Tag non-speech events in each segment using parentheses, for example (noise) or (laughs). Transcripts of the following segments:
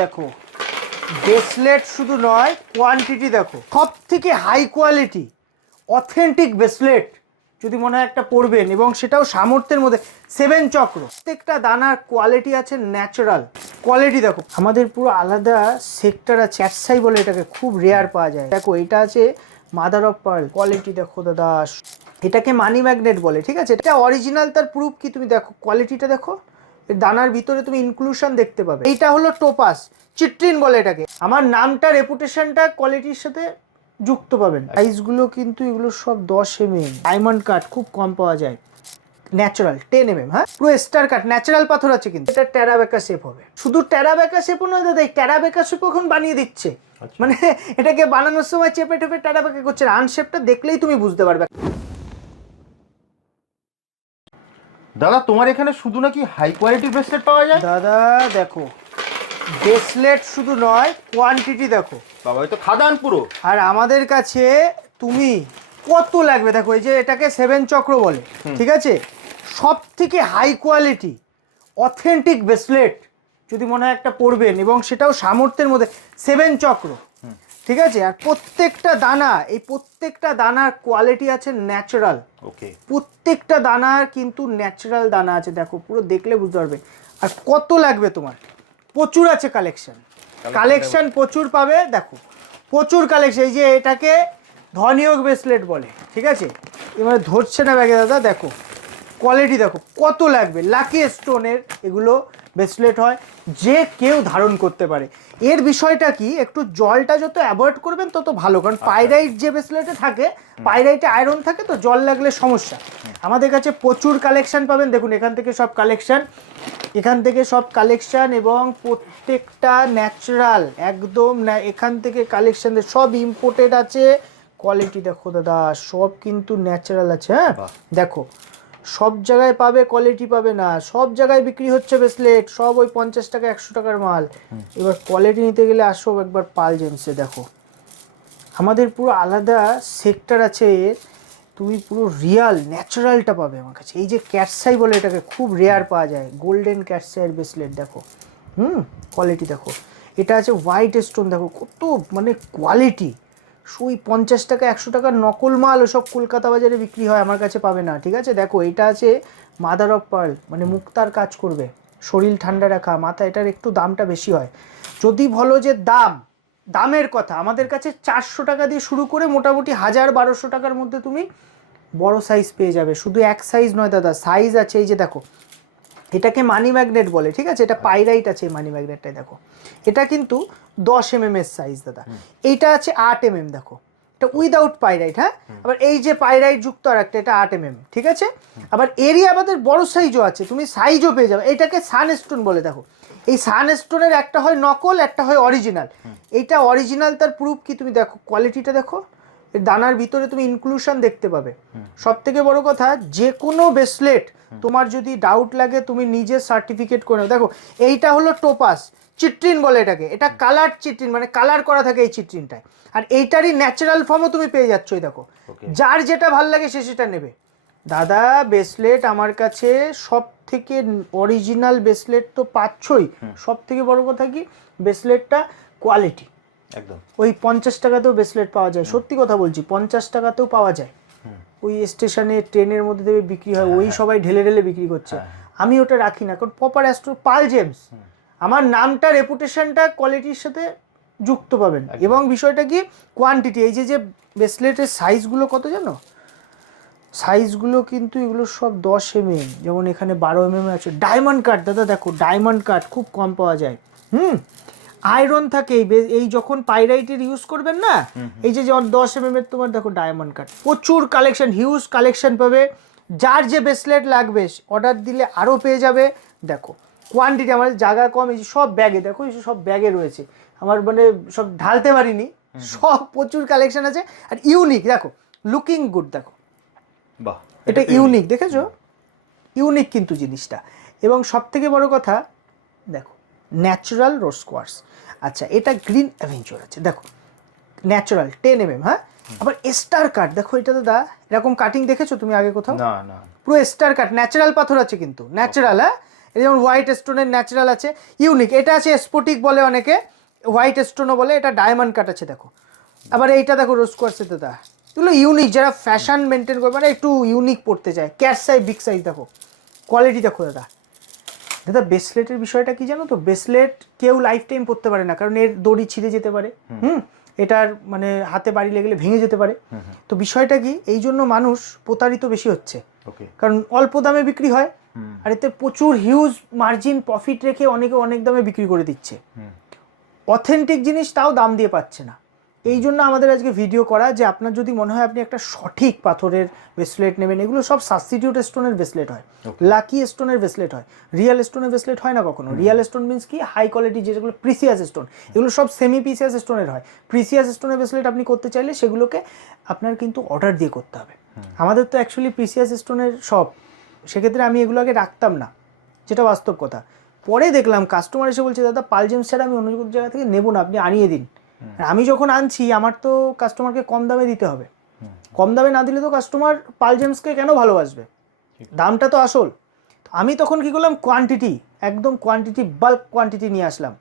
দেখো। ব্রেসলেট শুধু নয় কোয়ান্টিটি দেখো। সব থেকে হাই কোয়ালিটি অথেন্টিক ব্রেসলেট যদি মনে হয় একটা পরবেন এবং সেটাও সামর্থ্যের মধ্যে। সেভেন চক্র। প্রত্যেকটা দানার কোয়ালিটি আছে ন্যাচারাল কোয়ালিটি দেখো। আমাদের পুরো আলাদা সেক্টর আছে চ্যাটসাই বলে এটাকে খুব রেয়ার পাওয়া যায়। দেখো, এটা আছে মাদার অফ পার্ল কোয়ালিটি দেখো দাদা। এটাকে মানি ম্যাগনেট বলে, ঠিক আছে? এটা অরিজিনাল তার প্রুফ কি তুমি দেখো? কোয়ালিটিটা দেখো। দানার ভিতরে তুমি ইনক্লুশন দেখতে পাবে। এইটা হলো টোপাস চিট্রিন বলে এটাকে। আমার নামটা রেপুটেশনটা কোয়ালিটির সাথে যুক্ত পাবেন। সাইজগুলো কিন্তু এগুলো সব দশ এম এম ডায়মন্ড কাট খুব কম পাওয়া যায়। ন্যাচারাল টেন এম এম হ্যাঁ? পুরো স্টার কাট ন্যাচারাল পাথর আছে কিন্তু। এটা টেরাবেকা শেপ হবে। শুধু টেরাবেকা শেপও নয় দাদা এই টেরাবেকা শেপও এখন বানিয়ে দিচ্ছে। মানে এটাকে বানানোর সময় চেপে টেপে টেরাবেকা করছে আনশেপটা দেখলেই তুমি বুঝতে পারবে। দাদা তোমার এখানে শুধু নাকি হাই কোয়ালিটি ব্রেসলেট পাওয়া যায়? দাদা দেখো ব্রেসলেট শুধু নয় কোয়ান্টিটি দেখো। বাবা তো খাদান পুরো। আর আমাদের কাছে তুমি কত লাগবে? দেখো এই যে এটাকে সেভেন চক্র বলে ঠিক আছে? সব থেকে হাই কোয়ালিটি অথেন্টিক ব্রেসলেট যদি মনে হয় একটা পরবেন এবং সেটাও সামর্থ্যের মধ্যে সেভেন চক্র। ঠিক আছে? আর প্রত্যেকটা দানা এই প্রত্যেকটা দানার কোয়ালিটি আছে ন্যাচারাল ওকে প্রত্যেকটা দানার কিন্তু ন্যাচারাল দানা আছে দেখো পুরো দেখলে বুঝতে পারবে। আর কত লাগবে তোমার? প্রচুর আছে কালেকশন কালেকশন প্রচুর পাবে দেখো। প্রচুর কালেকশন এই যে এটাকে ধনিয়োগ ব্রেসলেট বলে ঠিক আছে? এবার ধরছে না ব্যাগে দাদা দেখো। কোয়ালিটি দেখো কত লাগবে? লাকি স্টোনের এগুলো ব্রেসলেট হয় যে কেউ ধারণ করতে পারে। এর বিষয়টা কি? একটু জলটা যত অ্যাভয়েড করবেন তত ভালো। কারণ পাইরাইট যে ব্রেসলেটে থাকে পাইরাইটে আয়রন থাকে তো জল লাগলে সমস্যা। আমাদের কাছে প্রচুর কালেকশন পাবেন। দেখুন এখান থেকে সব কালেকশন। এখান থেকে সব কালেকশন এবং প্রত্যেকটা ন্যাচারাল একদম না- এখান থেকে কালেকশন সব ইম্পোর্টেড আছে। কোয়ালিটি দেখো দাদা সব কিন্তু ন্যাচারাল আছে হ্যাঁ। দেখো সব জায়গায় পাবে কোয়ালিটি পাবে না। সব জায়গায় বিক্রি হচ্ছে ব্রেসলেট সব ওই পঞ্চাশ টাকা একশো টাকার মাল। এবার কোয়ালিটি নিতে গেলে আসো একবার পাল জেমসে দেখো। আমাদের পুরো আলাদা সেক্টর আছে তুমি পুরো রিয়াল ন্যাচারালটা পাবে আমার কাছে। এই যে ক্যাটসাই বলে এটাকে খুব রেয়ার পাওয়া যায়। গোল্ডেন ক্যাটসাইয়ের ব্রেসলেট দেখো। হুম কোয়ালিটি দেখো। এটা আছে হোয়াইট স্টোন দেখো কত মানে কোয়ালিটি ওই পঞ্চাশ টাকা, একশো টাকার নকল মাল ওসব কলকাতা বাজারে বিক্রি হয়, আমার কাছে পাবে না। ঠিক আছে? দেখো, এটা আছে মাদার অফ পার্ল মানে মুক্তার কাজ করবে। শরীর ঠান্ডা রাখা মাথা এটার একটু দামটা বেশি হয়। যদি বলো যে দাম, দামের কথা, আমাদের কাছে চারশো টাকা দিয়ে শুরু করে মোটামুটি হাজার বারোশো টাকার মধ্যে তুমি বড় সাইজ পেয়ে যাবে। শুধু এক সাইজ নয় দাদা সাইজ আছে, এই যে দেখো এটাকে মানি ম্যাগনেট বলে ঠিক আছে? এটা পাইরাইট আছে মানি ম্যাগনেটটাই দেখো। এটা কিন্তু দশ এম এর সাইজ দাদা। এইটা আছে আট এম এম দেখো। এটা উইদাউট পাইরাইট হ্যাঁ? আবার এই যে পাইরাইট যুক্ত আর একটা এটা আট এম এম ঠিক আছে? আবার এরই আমাদের বড় সাইজও আছে তুমি সাইজও পেয়ে যাবে। এটাকে সানস্টোন বলে দেখো। এই সানস্টোনের একটা হয় নকল একটা হয় অরিজিনাল এইটা অরিজিনাল তার প্রুফ কি তুমি দেখো কোয়ালিটিটা দেখো। দানার ভিতরে তুমি ইনক্লুশন দেখতে পাবে। সব থেকে বড় কথা যে কোনো ব্রেসলেট তোমার যদি ডাউট লাগে তুমি নিজে সার্টিফিকেট করে দেখো এইটা হলো টোপাস চিট্রিন বলে এটাকে। এটা কালার চিট্রিন মানে কালার করা থাকে এই চিট্রিনটায় আর এইটারই ন্যাচারাল ফর্মও তুমি পেয়ে যাচ্ছ দেখো। যার যেটা ভালো লাগে সে সেটা নেবে। দাদা ব্রেসলেট আমার কাছে সব থেকে অরিজিনাল ব্রেসলেট তো পাচ্ছই। সব থেকে বড় কথা কি? ব্রেসলেটটা কোয়ালিটি একদম। ওই পঞ্চাশ টাকাতেও ব্রেসলেট পাওয়া যায়। সত্যি কথা বলছি পঞ্চাশ টাকাতেও পাওয়া যায়। ওই স্টেশনে ট্রেনের মধ্যে দেবে বিক্রি হয় ওই সবাই ঢেলে ঢেলে বিক্রি করছে। আমি ওটা রাখি না কারণ প্রপার অ্যাস্ট্রো পাল জেমস আমার নামটা রেপুটেশনটা কোয়ালিটির সাথে যুক্ত পাবেন। এবং বিষয়টা কি? কোয়ান্টিটি এই যে যে ব্রেসলেটের সাইজগুলো কত জানো? সাইজগুলো কিন্তু এগুলো সব দশ এম এম যেমন এখানে বারো এম এম আছে। ডায়মন্ড কাট দাদা দেখো ডায়মন্ড কাট খুব কম পাওয়া যায়। হুম? আয়রন থাকে এই বে- এই যখন পাইরাইটের ইউজ করবেন না এই যে যেমন দশ এম এম এর তোমার দেখো ডায়মন্ড কাট প্রচুর কালেকশন হিউজ কালেকশন পাবে। যার যে ব্রেসলেট লাগবে অর্ডার দিলে আরও পেয়ে যাবে। দেখো কোয়ান্টিটি আমার জায়গা কম এই সব ব্যাগে দেখো এই সব ব্যাগে রয়েছে। আমার মানে সব ঢালতে পারিনি সব প্রচুর কালেকশন আছে। আর ইউনিক দেখো লুকিং গুড দেখো। বাহ এটা ইউনিক দেখেছ? ইউনিক কিন্তু জিনিসটা। এবং সব থেকে বড় কথা দেখো ন্যাচারাল রোজ কোয়ার্স আচ্ছা এটা গ্রিন অ্যাভেঞ্চার আছে। দেখো ন্যাচারাল টেন এম এম হ্যাঁ? আবার স্টার কাট দেখো এটা দাদা এরকম কাটিং দেখেছ তুমি আগে কোথাও? না না। পুরো স্টার কাট ন্যাচারাল পাথর আছে কিন্তু ন্যাচারাল হ্যাঁ? যেমন হোয়াইট স্টোনের ন্যাচারাল আছে ইউনিক এটা আছে স্পোটিক বলে অনেকে হোয়াইট স্টোনও বলে এটা ডায়মন্ড কাট আছে দেখো। আবার এইটা দেখো রোজ কোয়ার্সে দাদা এগুলো ইউনিক যারা ফ্যাশন মেনটেন করবে মানে একটু ইউনিক পড়তে চায়। ক্যাশ সাইজ বিগ সাইজ দেখো। কোয়ালিটি দেখো দাদা। দাদা ব্রেসলেটের বিষয়টা কি জানো তো? ব্রেসলেট কেউ লাইফ টাইম পরতে পারে না কারণ এর দড়ি ছিঁড়ে যেতে পারে। হুম। এটার মানে হাতে বাড়ি লেগেলে ভেঙে যেতে পারে। তো বিষয়টা কি? এই জন্য মানুষ প্রতারিত বেশি হচ্ছে। কারণ অল্প দামে বিক্রি হয় আর এতে প্রচুর হিউজ মার্জিন প্রফিট রেখে অনেকে অনেক দামে বিক্রি করে দিচ্ছে। অথেন্টিক জিনিস তাও দাম দিয়ে পাচ্ছে না। এই জন্য আমাদের আজকে ভিডিও করা যে আপনার যদি মনে হয় আপনি একটা সঠিক পাথরের ব্রেসলেট নেবেন এগুলো সব সাবস্টিটিউট স্টোনের ব্রেসলেট হয়। লাকি স্টোনের ব্রেসলেট হয়। রিয়েল স্টোনের ব্রেসলেট হয় না কখনো? রিয়েল স্টোন মিন্স কি? হাই কোয়ালিটি যেগুলো প্রিসিয়াস স্টোন এগুলো সব সেমি প্রিসিয়াস স্টোনের হয়। প্রিসিয়াস স্টোনের ব্রেসলেট আপনি করতে চাইলে সেগুলোকে আপনার কিন্তু অর্ডার দিয়ে করতে হবে। আমাদের তো অ্যাকচুয়ালি প্রিসিয়াস স্টোনের সব। সেক্ষেত্রে আমি এগুলো আগে রাখতাম না যেটা বাস্তব কথা। পরে দেখলাম কাস্টমার এসে বলছে দাদা পালজেমস ছাড়া আমি অন্য কোনো জায়গা থেকে নেব না আপনি আনিয়ে দিন। আমি যখন আনছি আমার তো কাস্টমারকে কম দামে দিতে হবে। কম দামে না দিলে তো কাস্টমার পাল পালজেমসকে কেন ভালোবাসবে? দামটা তো আসল। আমি তখন কি করলাম? কোয়ান্টিটি একদম কোয়ান্টিটি বাল্ক কোয়ান্টিটি নিয়ে আসলাম।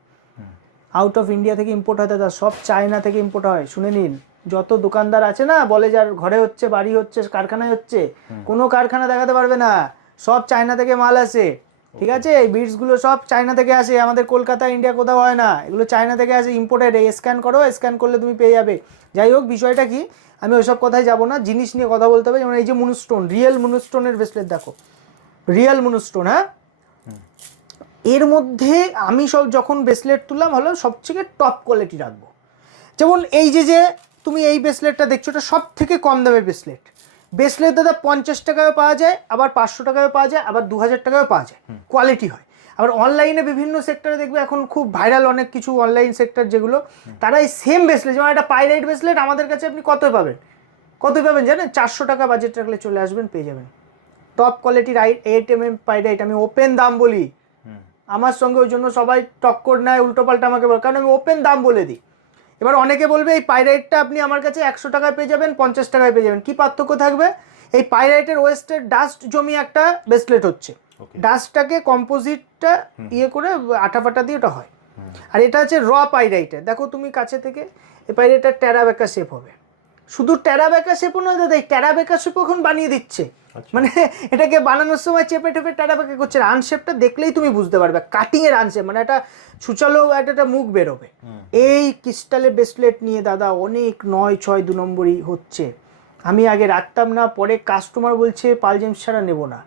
আউট অফ ইন্ডিয়া থেকে ইম্পোর্ট হয় দাদা সব চায়না থেকে ইম্পোর্ট হয়। শুনে নিন যত দোকানদার আছে না বলে যার ঘরে হচ্ছে বাড়ি হচ্ছে কারখানায় হচ্ছে কোনো কারখানা দেখাতে পারবে না। সব চায়না থেকে মাল আসে। ঠিক আছে? এই বিটসগুলো সব চায়না থেকে আসে আমাদের কলকাতা ইন্ডিয়া কোথাও হয় না। এগুলো চায়না থেকে আসে ইম্পোর্টেড স্ক্যান করো স্ক্যান করলে তুমি পেয়ে যাবে। যাই হোক বিষয়টা কি? আমি ওইসব কথায় যাব না জিনিস নিয়ে কথা বলতে হবে যেমন এই যে মুনুস্টোন রিয়েল মুনুস্টোনের ব্রেসলেট দেখো। রিয়েল মুনুস্টোন হ্যাঁ? এর মধ্যে আমি সব যখন ব্রেসলেট তুললাম হলো সবথেকে টপ কোয়ালিটি রাখব। যেমন এই যে যে তুমি এই ব্রেসলেটটা দেখছ এটা সব থেকে কম দামের ব্রেসলেট ব্রেসলেট দাদা পঞ্চাশ টাকায়ও পাওয়া যায় আবার পাঁচশো টাকায়ও পাওয়া যায় আবার দু হাজার টাকায়ও পাওয়া যায়। কোয়ালিটি হয়। আবার অনলাইনে বিভিন্ন সেক্টরে দেখবে এখন খুব ভাইরাল অনেক কিছু অনলাইন সেক্টর যেগুলো তারা এই সেম ব্রেসলেট যেমন একটা পাইরাইট ব্রেসলেট আমাদের কাছে আপনি কত পাবেন? কত পাবেন জানেন? চারশো টাকা বাজেট রাখলে চলে আসবেন পেয়ে যাবেন। টপ কোয়ালিটির এইট এম এম পাইরাইট আমি ওপেন দাম বলি। আমার সঙ্গে ওই জন্য সবাই টক্কর নেয় উল্টোপাল্টা আমাকে বলে কারণ আমি ওপেন দাম বলে দিই। এবার অনেকে বলবে এই পাইরাইটটা আপনি আমার কাছে একশো টাকায় পেয়ে যাবেন পঞ্চাশ টাকায় পেয়ে যাবেন। কি পার্থক্য থাকবে? এই পাইরাইটের ওয়েস্টের ডাস্ট জমি একটা ব্রেসলেট হচ্ছে। ডাস্টটাকে কম্পোজিটটা ইয়ে করে আটা ফাটা দিয়ে ওটা হয়। আর এটা হচ্ছে র পাইরাইটের। দেখো তুমি কাছে থেকে এই পাইরাইটার ট্যারাবেকা শেপ হবে। শুধু ট্যারাবেকা শেপও নয় দাদা এই ট্যারাবেকা শেপ এখন বানিয়ে দিচ্ছে। আচ্ছা। মানে এটাকে বানানোর সময় চেপে টেপে ট্যারাবেকা করছে। আনশেপটা দেখলেই তুমি বুঝতে পারবে কাটিং এর আনশেপ মানে একটা সুচালো একটা একটা মুখ বেরোবে। এই ক্রিস্টালে ব্রেসলেট নিয়ে দাদা অনেক নয় ছয় দু নম্বরই হচ্ছে। আমি আগে রাখতাম না পরে কাস্টমার বলছে পালজেমস ছাড়া নেব না।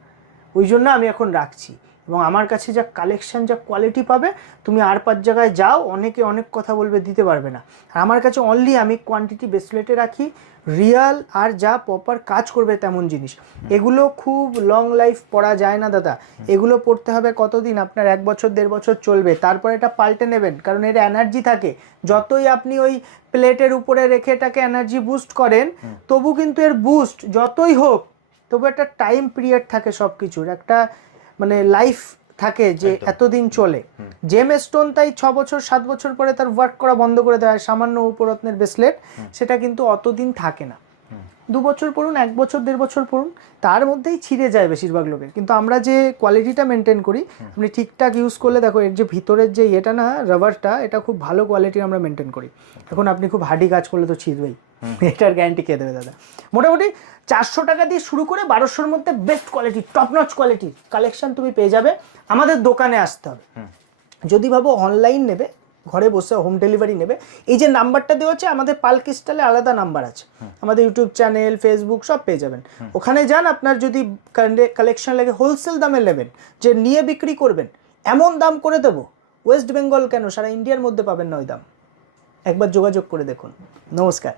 ওই জন্য আমি এখন রাখছি। এবং আমার কাছে যা কালেকশন যা কোয়ালিটি পাবে, তুমি আর পাঁচ জায়গায় যাও, অনেকে অনেক কথা বলবে, দিতে পারবে না। আর আমার কাছে অনলি আমি কোয়ান্টিটি ব্রেসলেটে রাখি রিয়াল আর যা প্রপার কাজ করবে তেমন জিনিস। এগুলো খুব লং লাইফ পড়া যায় না, দাদা। এগুলো পড়তে হবে কতদিন? আপনার এক বছর, দেড় বছর চলবে। তারপর এটা পাল্টে নেবেন, কারণ এর এনার্জি থাকে। যতই আপনি ওই প্লেটের উপরে রেখে এটাকে এনার্জি বুস্ট করেন, তবু কিন্তু এর বুস্ট যতই হোক, তবু একটা টাইম পিরিয়ড থাকে সব কিছুর একটা মানে লাইফ থাকে যে এতদিন চলে। জেম স্টোন তাই ছ বছর সাত বছর পরে তার ওয়ার্ক করা বন্ধ করে দেয় সামান্য উপরত্নের ব্রেসলেট সেটা কিন্তু অতদিন থাকে না। দু বছর পড়ুন এক বছর দেড় বছর পড়ুন তার মধ্যেই ছিঁড়ে যায় বেশিরভাগ লোকের কিন্তু আমরা যে কোয়ালিটিটা মেনটেন করি আপনি ঠিকঠাক ইউজ করলে দেখো এর যে ভিতরের যে ইয়েটা না রাবারটা এটা খুব ভালো কোয়ালিটির আমরা মেনটেন করি। এখন আপনি খুব হার্ডি কাজ করলে তো ছিঁড়বেই। (laughs) এটার গ্যারান্টি কে দেবে দাদা? মোটামুটি চারশো টাকা দিয়ে শুরু করে বারোশোর মধ্যে বেস্ট কোয়ালিটি টপ নচ কোয়ালিটির কালেকশন তুমি পেয়ে যাবে। আমাদের দোকানে আসতে হবে। যদি ভাবো অনলাইন নেবে ঘরে বসে হোম ডেলিভারি নেবে এই যে নাম্বারটা দেওয়া আছে আমাদের পাল ক্রিস্টালে আলাদা নাম্বার আছে। আমাদের ইউটিউব চ্যানেল ফেসবুক সব পেয়ে যাবেন। ওখানে যান আপনার যদি কালেকশন লাগে হোলসেল দামে নেবেন যে নিয়ে বিক্রি করবেন এমন দাম করে দেবো। ওয়েস্ট বেঙ্গল কেন? সারা ইন্ডিয়ার মধ্যে পাবেন না ওই দাম। একবার যোগাযোগ করে দেখুন। নমস্কার।